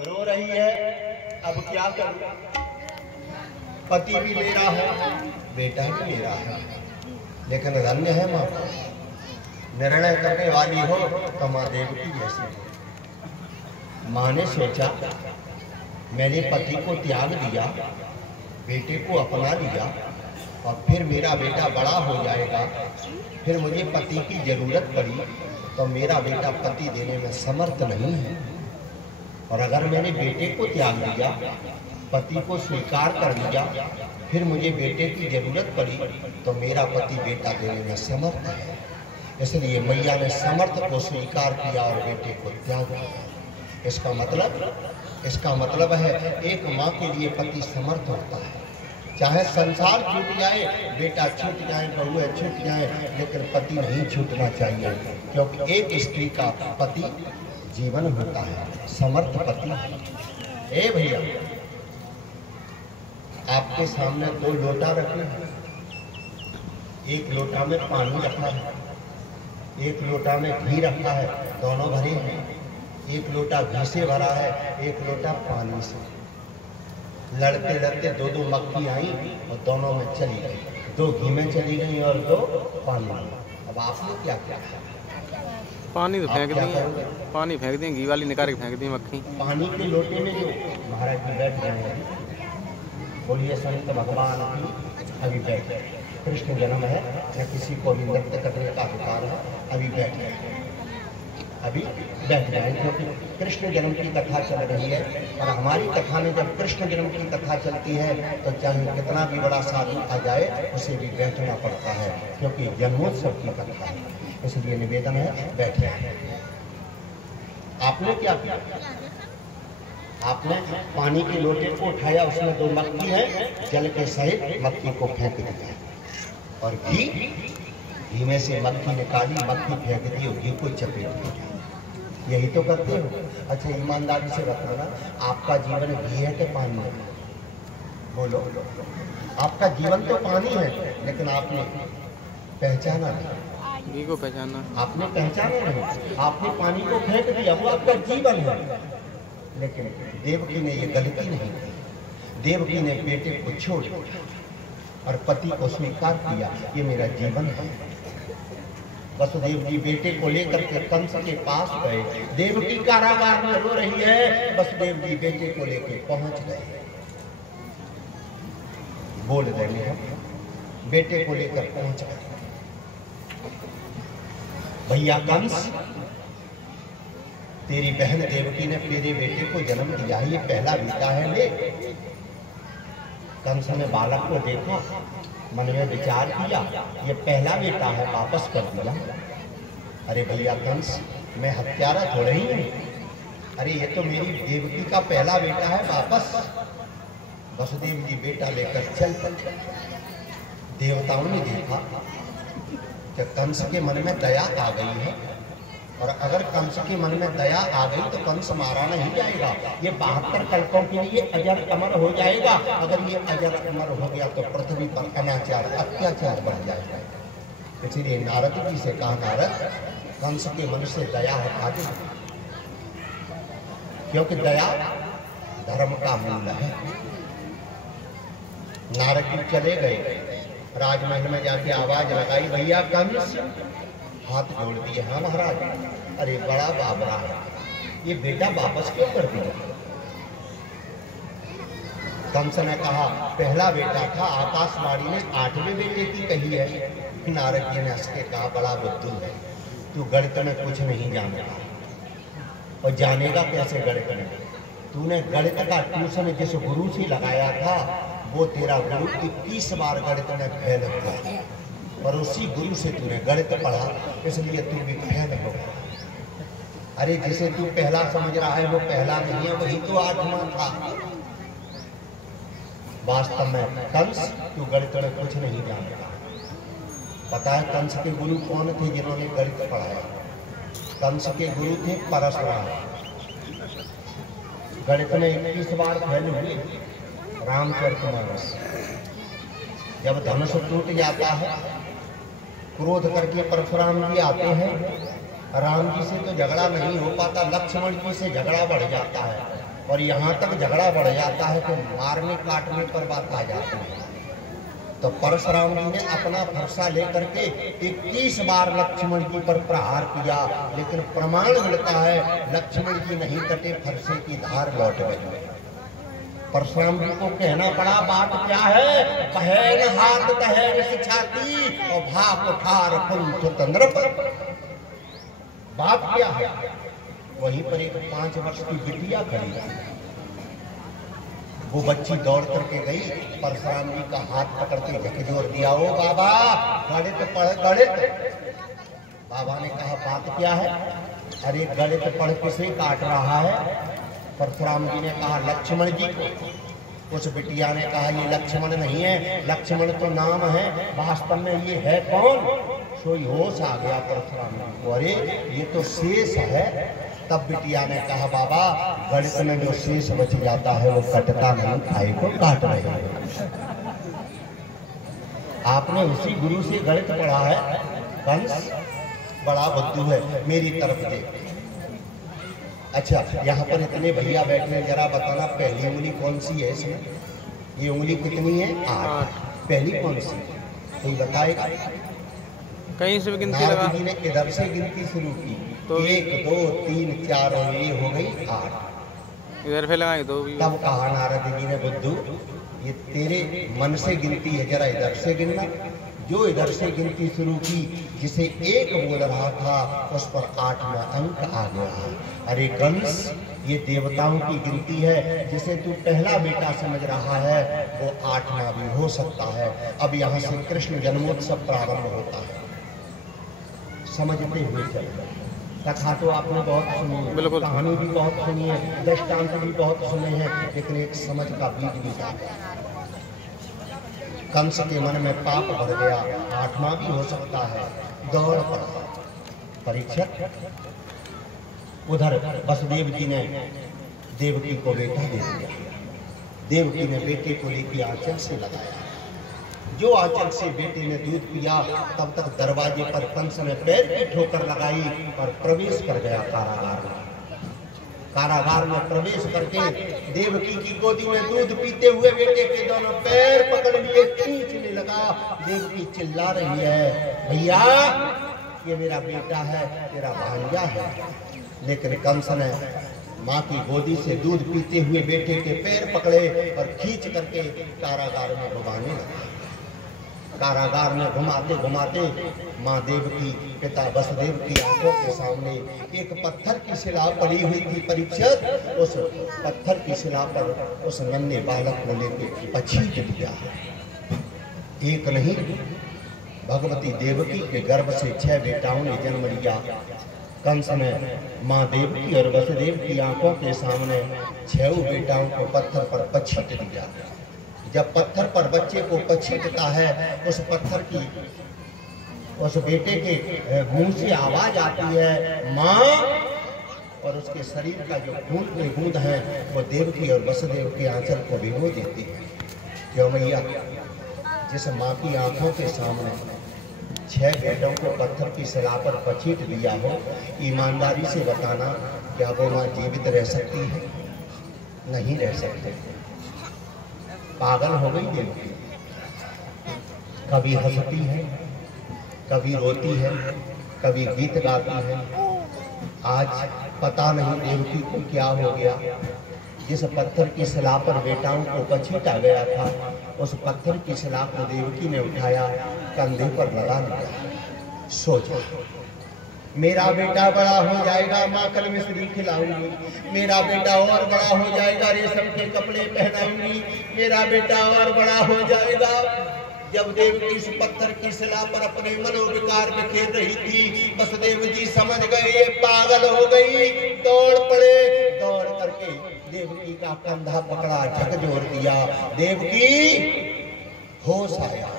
रो रही है, अब क्या करूं? पति भी मेरा है, बेटा भी मेरा है, लेकिन धन्य है माँ, निर्णय करने वाली हो तो माँ देवकी जैसी हो। माँ ने सोचा मैंने पति को त्याग दिया, बेटे को अपना लिया, और फिर मेरा बेटा बड़ा हो जाएगा, फिर मुझे पति की जरूरत पड़ी तो मेरा बेटा पति देने में समर्थ नहीं है। और अगर मैंने बेटे को त्याग दिया, पति को स्वीकार कर लिया, फिर मुझे बेटे की जरूरत पड़ी तो मेरा पति बेटा देने में समर्थ है। इसलिए मैया ने समर्थ को स्वीकार किया और बेटे को त्याग दिया। इसका मतलब है एक माँ के लिए पति समर्थ होता है। चाहे संसार छूट जाए, बेटा छूट जाए, बहुएं छूट जाए, लेकिन पति नहीं छूटना चाहिए, क्योंकि एक स्त्री का पति जीवन होता है, समर्थ पति। ए भैया, आपके सामने 2 लोटा रखे हैं, एक लोटा में पानी रखा है, एक लोटा में घी रखा है, दोनों भरे हैं। एक लोटा घी से भरा है, एक लोटा पानी से। लड़ते लड़ते 2 मक्खी आई और दोनों में चली गई, 2 घी में चली गई और 2 पानी में। अब आपने क्या किया? पानी तो फेंक दी, पानी फेंक दी, घी वाली निकाल के फेंक दी मक्खी। पानी के लोटे में जो महाराज जी बैठ गए हैं, बोलिए संत भगवान की अभी बैठ गए। कृष्ण जन्म है, या किसी को भी नृत्य करने का अधिकार है, अभी बैठ गए, अभी बैठ जाए, क्योंकि कृष्ण जन्म की कथा चल रही है। और हमारी कथा में जब कृष्ण जन्म की कथा चलती है तो चाहे कितना भी बड़ा साधु आ जाए, उसे भी बैठना पड़ता है, क्योंकि जन्मोत्सव की कथा है। इसलिए निवेदन है, बैठे। आपने क्या किया? आपने पानी के लोटे को उठाया, उसमें 2 मक्खी है, जल के सहित मक्खी को फेंक दिया, और घी में से मक्खी निकाली, मक्खी फेंक दी और घी को चपेट दिया। यही तो करते हो। अच्छा, ईमानदारी से बताना, आपका जीवन घी है कि पानी है? बोलो। आपका जीवन तो पानी है, लेकिन आपने पहचाना नहीं। घी को पहचाना आपने पहचाना नहीं, आपने पानी को फेंक दिया, वो आपका जीवन है। लेकिन देवकी ने ये गलती नहीं की। देवकी ने बेटे को छोड़ और पति को स्वीकार किया, ये मेरा जीवन है। वसुदेव जी बेटे को लेकर के कंस के पास गए। देवकी कारागार में रो रही है, वसुदेव जी बेटे को लेकर पहुंच गए। बोल रहे हैं, बेटे को लेकर पहुंच गए। भैया कंस, तेरी बहन देवकी ने तेरे बेटे को जन्म दिया है, ये पहला बेटा है। ले। कंस ने बालक को देखा, मन में विचार किया, ये पहला बेटा है, वापस कर दिया। अरे भैया कंस, मैं हत्यारा थोड़े ही हूँ। अरे ये तो मेरी देवकी का पहला बेटा है, वापस। वसुदेव जी बेटा लेकर चल पड़े। देवताओं ने देखा कि कंस के मन में दया आ गई है, और अगर कंस के मन में दया आ गई तो कंस मारा नहीं जाएगा, ये 72 कल्पों के लिए अजर अमर हो जाएगा। अगर ये अजर अमर हो गया तो पृथ्वी पर अनाचार अत्याचार बढ़ जाएगा। इसलिए नारद जी से कहा, नारद, कंस के मन से दया हटा दे, क्योंकि दया धर्म का मूल है। नारद जी चले गए, राजमहल में जाके आवाज लगाई, भैया कंस। हाथ जोड़ दिए, हाँ महाराज। अरे बड़ा बाबरा है, ये बेटा वापस क्यों कर दिया? कंस ने कहा, पहला बेटा था, आकाशवाणी ने 8वें बेटे की कही है। नारद जी ने हंस के कहा, बड़ा बुद्धू है तू, गणित में कुछ नहीं जानता, और जानेगा कैसे गणित में? तूने गणित का ट्यूशन जिस गुरु से लगाया था, वो तेरा गुरु 21 बार गणित में फेल हुआ, और उसी गुरु से तूने गणित पढ़ा, इसलिए तू भी फेल हो। अरे जिसे तू पहला समझ रहा है वो पहला नहीं है, वही तो 8वां था। वास्तव में कंस, तू गणित में कुछ नहीं जानता। पता है कंस के गुरु कौन थे जिन्होंने गणित पढ़ाया? कंस के गुरु थे परशुराम। गणित में 21 बार फेल हुए। रामचरितमानस, जब धनुष टूट जाता है, क्रोध करके परशुराम जी आते हैं राम जी से तो झगड़ा नहीं हो पाता, लक्ष्मण जी से झगड़ा बढ़ जाता है, और यहाँ तक झगड़ा बढ़ जाता है कि मारने काटने पर बात आ जाती है। तो परशुराम जी ने अपना फरसा लेकर के 21 बार लक्ष्मण जी पर प्रहार किया, लेकिन प्रमाण मिलता है लक्ष्मण जी नहीं कटे, फरसे की धार लौट गई। परशुराम जी को कहना पड़ा, बात क्या है? पहन हाथ तहर छाती और भाप ठार कुंठ तंद्र पर। बात क्या है? वहीं पर एक 5 वर्ष की बिटिया खड़ी थी। वो बच्ची दौड़ करके गई, परशुराम जी का हाथ पकड़ के झकझोर दिया, ओ बाबा गणित पढ़ गणित। बाबा ने कहा, बात क्या है? अरे गणित पढ़ किसे काट रहा है? परशुराम जी ने कहा, लक्ष्मण जी को। उस बिटिया ने कहा, ये लक्ष्मण नहीं है, लक्ष्मण तो नाम है, वास्तव में ये है कौन? सोई होश आ गया परशुराम जी को, अरे ये तो शेष है। तब बिटिया ने कहा, बाबा गणित में जो शेष बच जाता है वो कटता नहीं, खाए को काट रहे हैं। आपने उसी गुरु से गणित पढ़ा है। कंस बड़ा बुद्धू है, मेरी तरफ देख। अच्छा, यहाँ पर इतने भैया बैठे, जरा बताना पहली उंगली कौन सी है इसमें? ये उंगली कितनी है? 8। पहली कौन सी? कोई बताएगा? कहीं से भी गिनती लगा। जी ने इधर से गिनती शुरू की, तो 1 2 3 4 और ये हो गई 8। इधर से लगाएंगे तो भी। तब कहा नारद जी ने, बुद्धू ये तेरे मन से गिनती है, जरा इधर से गिनना। जो इधर से गिनती शुरू की, जिसे 1 बोल रहा था उस पर 8वां अंक आ गया। अरे कंस, ये देवताओं की गिनती है, जिसे तू पहला बेटा समझ रहा है वो 8वां भी हो सकता है। अब यहाँ से कृष्ण जन्मोत्सव प्रारंभ होता है, समझते हुए चलते। कथा तो आपने बहुत सुनी है, बिल्कुल, कहानी भी बहुत सुनी है, दृष्टांत भी बहुत सुने हैं, लेकिन एक समझ का बीज भी था। कंस के मन में पाप भर गया, 8वां भी हो सकता है, दौड़ पड़ा। परीक्षित, उधर वसुदेव जी ने देवकी को बेटा दे दिया। देवकी ने बेटे को लेकर आंचल से लगाया। जो आंचल से बेटे ने दूध पिया, तब तक दरवाजे पर कंस ने पैर की ठोकर लगाई और प्रवेश कर गया कारागार में। कारागार में प्रवेश करके देवकी की गोदी में दूध पीते हुए बेटे के दोनों पैर पकड़ लिए, खींचने लगा। देवकी चिल्ला रही है, भैया ये मेरा बेटा है, तेरा भांजा है। लेकिन कंस ने माँ की गोदी से दूध पीते हुए बेटे के पैर पकड़े और खींच करके कारागार में घुमाने लगा। कारागार में घुमाते घुमाते माँ देवकी पिता वसुदेव की आंखों के सामने एक पत्थर की शिला पड़ी हुई थी। परीक्षित, उस पत्थर की शिला पर उस नन्हे बालक को लेकर पछीट दिया। एक नहीं, भगवती देवकी के गर्भ से 6 बेटाओं ने जन्म लिया। कंस ने माँ देवकी और वसुदेव की आंखों के सामने 6 बेटाओं को पत्थर पर पछीट दिया। जब पत्थर पर बच्चे को पछीटता है, उस पत्थर की उस बेटे के मुंह से आवाज आती है, माँ, और उसके शरीर का जो खून में बूंद है वो देवकी और वसुदेव के आंचल को भिगो देती है। क्यों मैया? जिस माँ की आंखों के सामने 6 बेटों को पत्थर की शिला पर पछीट दिया हो, ईमानदारी से बताना, क्या वो माँ जीवित रह सकती है? नहीं रह सकती। पागल हो गई देवकी। कभी हंसती है, कभी रोती है, कभी गीत गाती है। आज पता नहीं देवकी को क्या हो गया। जिस पत्थर की शिला पर बेटाओं को पछीटा गया था, उस पत्थर की शिला को देवकी ने उठाया, कंधे पर लगा लिया। सोचा, मेरा बेटा बड़ा हो जाएगा, माखन मिश्री खिलाऊंगी। मेरा बेटा और बड़ा हो जाएगा, रेशम के कपड़े पहनाऊंगी। मेरा बेटा और बड़ा हो जाएगा। जब देवकी इस पत्थर की शिला पर अपने मनोविकार बिखेर रही थी, वसुदेव जी समझ गए ये पागल हो गई। दौड़ पड़े, दौड़ करके देवकी का कंधा पकड़ा, झकझोर दिया। देवकी, होश आया।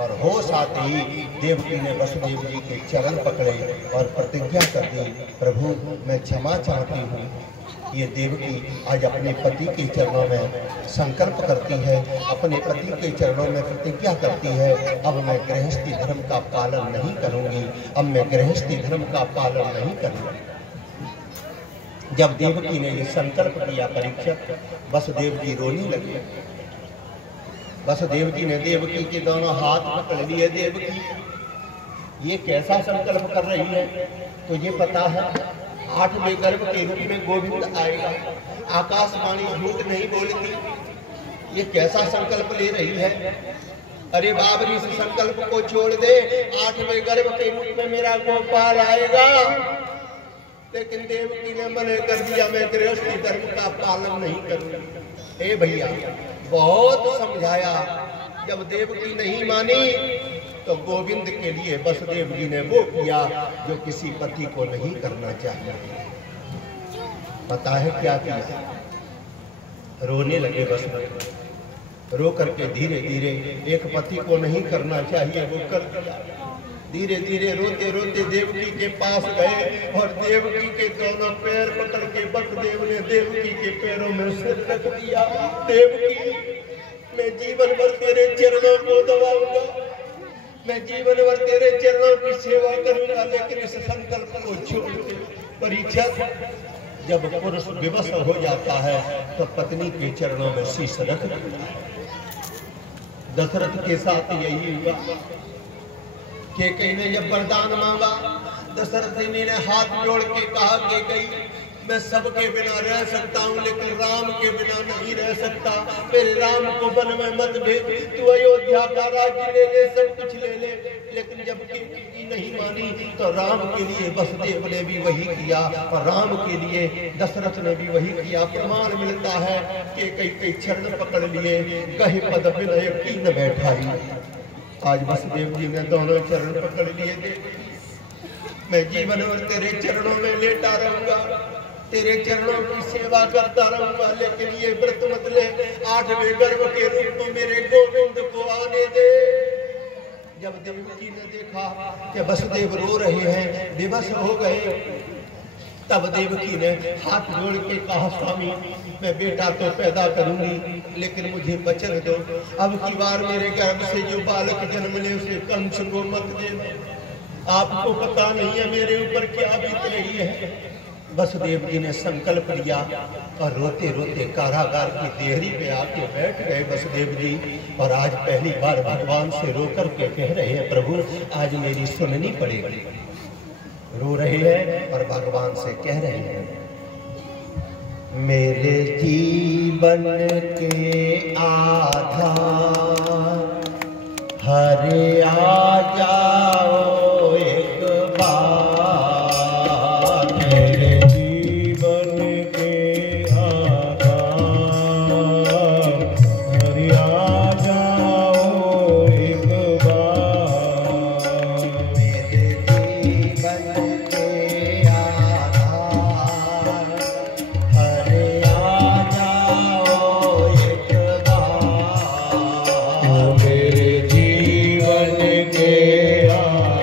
और होश आते ही देवकी ने वसुदेव जी के चरण पकड़े और प्रतिज्ञा कर दी, प्रभु मैं क्षमा चाहती हूँ। ये देवकी आज अपने पति के चरणों में संकल्प करती है, अपने पति के चरणों में प्रतिज्ञा करती है, अब मैं गृहस्थी धर्म का पालन नहीं करूँगी, अब मैं गृहस्थी धर्म का पालन नहीं करूँगी। जब देवकी ने ये संकल्प किया परीक्षक, वसुदेव जी रोने लगे। वसुदेव जी ने देवकी के दोनों हाथ पकड़ लिए। देवकी ये कैसा संकल्प कर रही है? तुझे पता है 8वें गर्भ के रूप में गोविंद आएगा, आकाशवाणी झूठ नहीं बोलती, ये कैसा संकल्प ले रही है? अरे बाबरी, इस संकल्प को छोड़ दे, 8वें गर्भ के रूप में मेरा गोपाल आएगा। लेकिन देवकी ने मना कर दिया, मैं गृहस्थी धर्म का पालन नहीं करूंगी। ए भैया, बहुत समझाया, जब देवकी नहीं मानी तो गोविंद के लिए वसुदेव जी ने वो किया जो किसी पति को नहीं करना चाहिए। पता है क्या किया? रोने लगे वसुदेव। रो करके धीरे धीरे एक पति को नहीं करना चाहिए वो कर दिया। धीरे धीरे रोते रोते देवकी के पास गए और देवकी के दोनों पैर पकड़ के वसुदेव ने देवकी के पैरों में सिर रख दिया। देवकी, मैं जीवन भर तेरे चरणों को दबाऊंगा, मैं जीवन भर तेरे चरणों की सेवा करूंगा, लेकिन इस संकल्प को छोड़ दे। परीक्षक, जब पुरुष विवश हो जाता है तो पत्नी के चरणों में शीश रख देता है। दशरथ के साथ यही हुआ। कैकेयी ने जब वरदान मांगा, दशरथ जी ने हाथ जोड़ के कहा, कैकेयी मैं सबके बिना रह सकता हूँ, लेकिन राम के बिना नहीं रह सकता। मेरे राम को वन में मत भेज, तू अयोध्या का राज्य ले ले, सब कुछ ले ले। लेकिन जब कैकेयी नहीं मानी तो राम के लिए वसुदेव ने भी वही किया और राम के लिए दशरथ ने भी वही किया। प्रमाण मिलता है कि कैकेयी चरण पकड़ लिए, कहे पद विनय कीन बैठाई। आज वसुदेव जी ने दोनों चरण पकड़ लिए थे। मैं जीवन भर तेरे चरणों में लेटा रहूंगा, तेरे चरणों की सेवा करता रहूंगा, लेकिन ये व्रत मत ले, 8वें गर्भ के रूप में मेरे गोविंद को आने दे। जब देवकी ने देखा कि वसुदेव रो रहे हैं, विवश हो गए, तब देवकी ने हाथ जोड़ के कहा, स्वामी मैं बेटा तो पैदा करूंगी, लेकिन मुझे वचन दो, अब की बार मेरे गर्भ से जो बालक जन्म ले उसे कंस को मत देना। आपको पता नहीं है मेरे ऊपर क्या बीत रही है। वसुदेव जी ने संकल्प लिया और रोते रोते कारागार की देहरी पे आके बैठ गए वसुदेव जी। और आज पहली बार भगवान से रो कर के कह रहे हैं, प्रभु आज मेरी सुननी पड़ेगी। रो रहे हैं और भगवान से कह रहे हैं, मेरे जीवन के आधार हरे आ जाओ एक बार। मेरे जीवन के आधार हरे आ जाओ एक बार। मेरे जीवन के आधार हरे आ जाओ एक बार। मेरे जीवन के आधार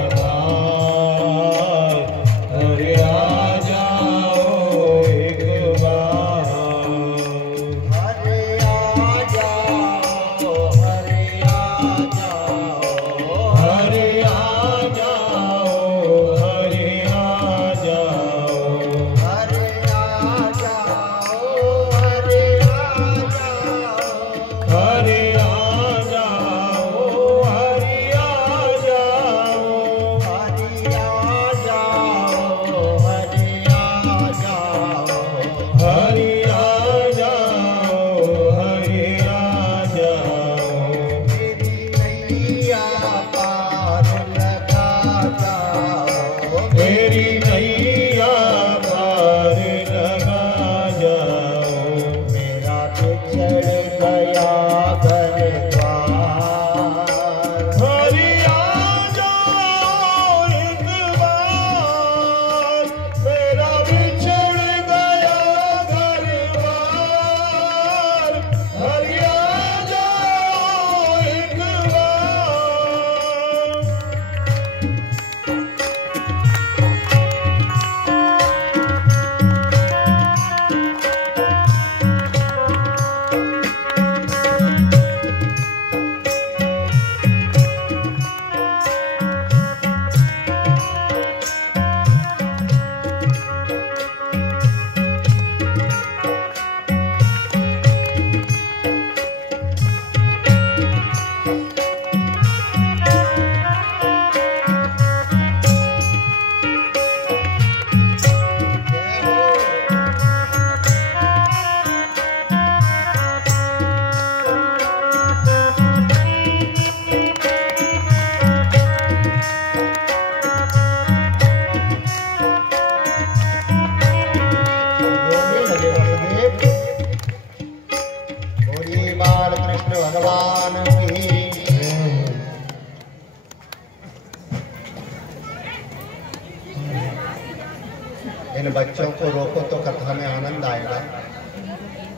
इन बच्चों को रोको तो कथा में आनंद आएगा।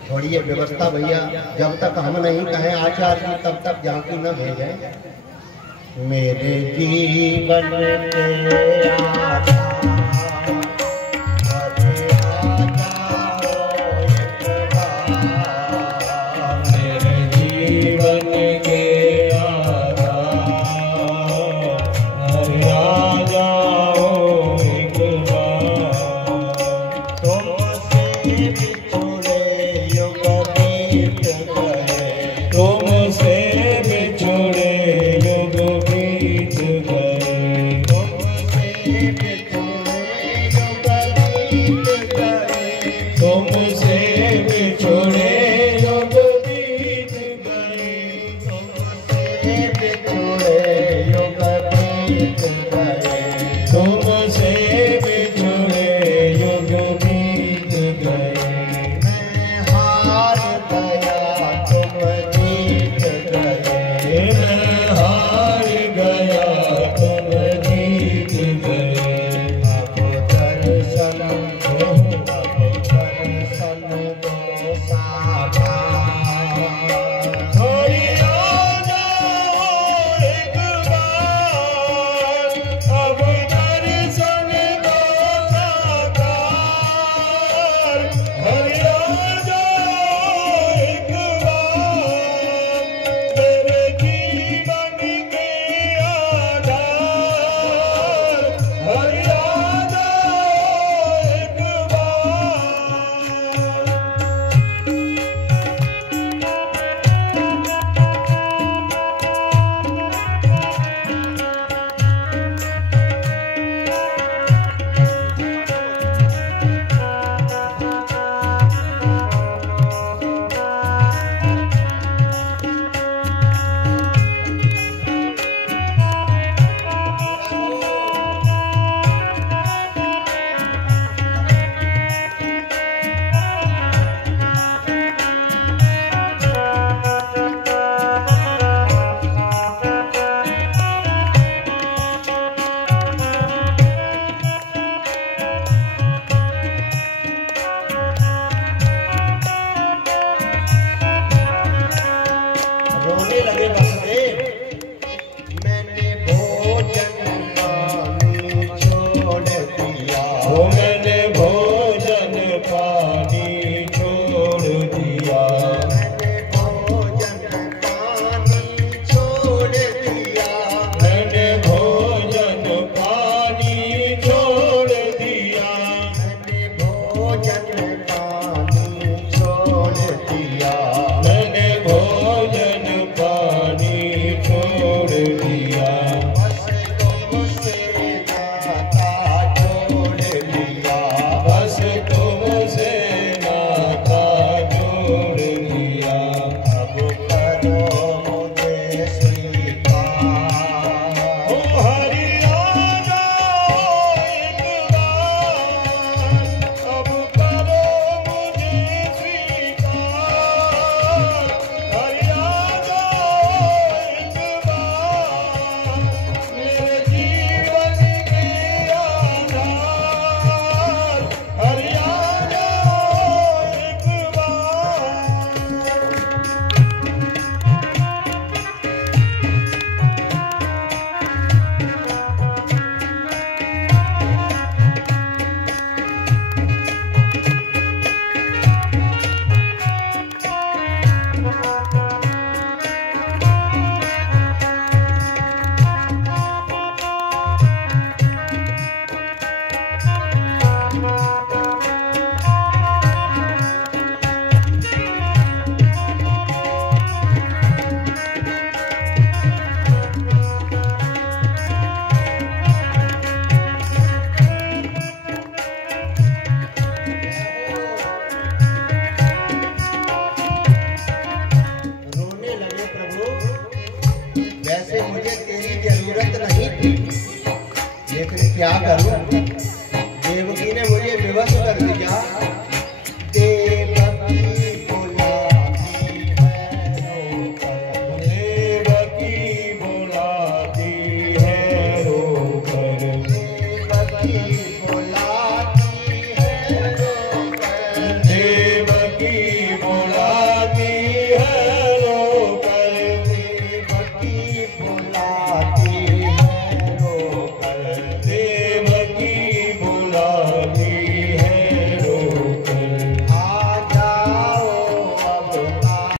थोड़ी ये व्यवस्था भैया, जब तक हम नहीं कहें आचार्य जी तब तक झांकी न भेजें। मेरे जीवन के